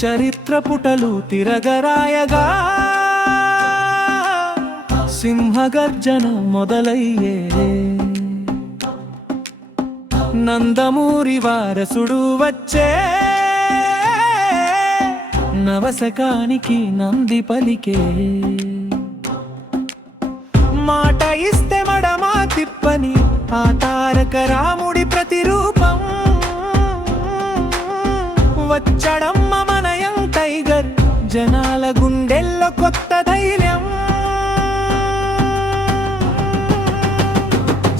చరిత్ర పుటలు తిరగరాయగా సింహగర్జన మొదలయ్యే నందమూరి వారసుడు వచ్చే నవశకానికి నంది పలికే మాట ఇస్తే మడమా తిప్పని ఆ తారక రాముడి ప్రతిరూపం వచ్చడమ్మ మనయం టైగర్ జనాల గుండెల్లో కొత్త ధైర్యం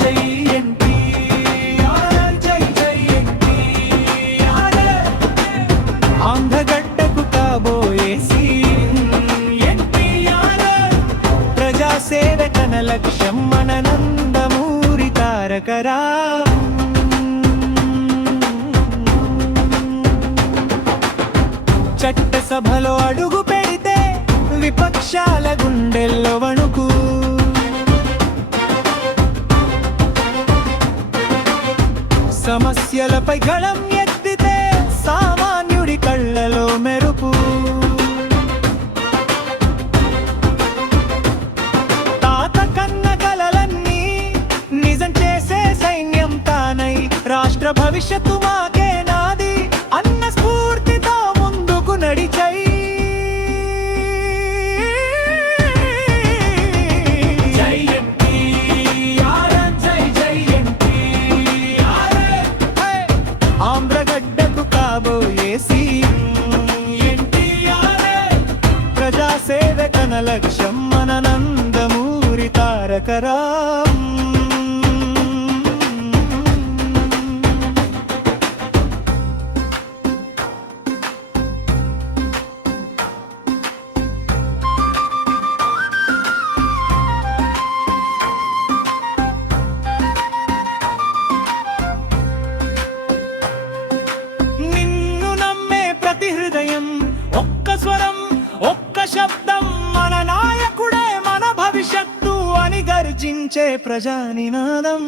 జై ఎన్టీఆర్ జై జై ఎన్టీఆర్ ఆంధ్రగడ్డకు కాబోయే ఎన్టీఆర్ ప్రజాసేవకన లక్ష్యం మన నందమూరి తారక చట్టసభలో అడుగు పెడితే విపక్షాల గుండెల్లో వణుకు సమస్యలపై గళం ఎత్తితే సామాన్యుడి కళ్ళలో మెరుపు తాత కన్న కలలన్నీ నిజం చేసే సైన్యం తానై రాష్ట్ర భవిష్యత్తు మాకే నాది అన్న స్ఫూర్తితో ముందుకు నడిచై జై ఎన్టీఆర్ జై జై ఎన్టీఆర్ ఆంధ్రగడ్డకు కాబోయే ఎన్టీఆర్ ప్రజాసేవకన లక్ష్యం మన నందమూరి తారక హృదయం ఒక్క స్వరం ఒక్క శబ్దం మన నాయకుడే మన భవిష్యత్తు అని గర్జించే ప్రజానినాదం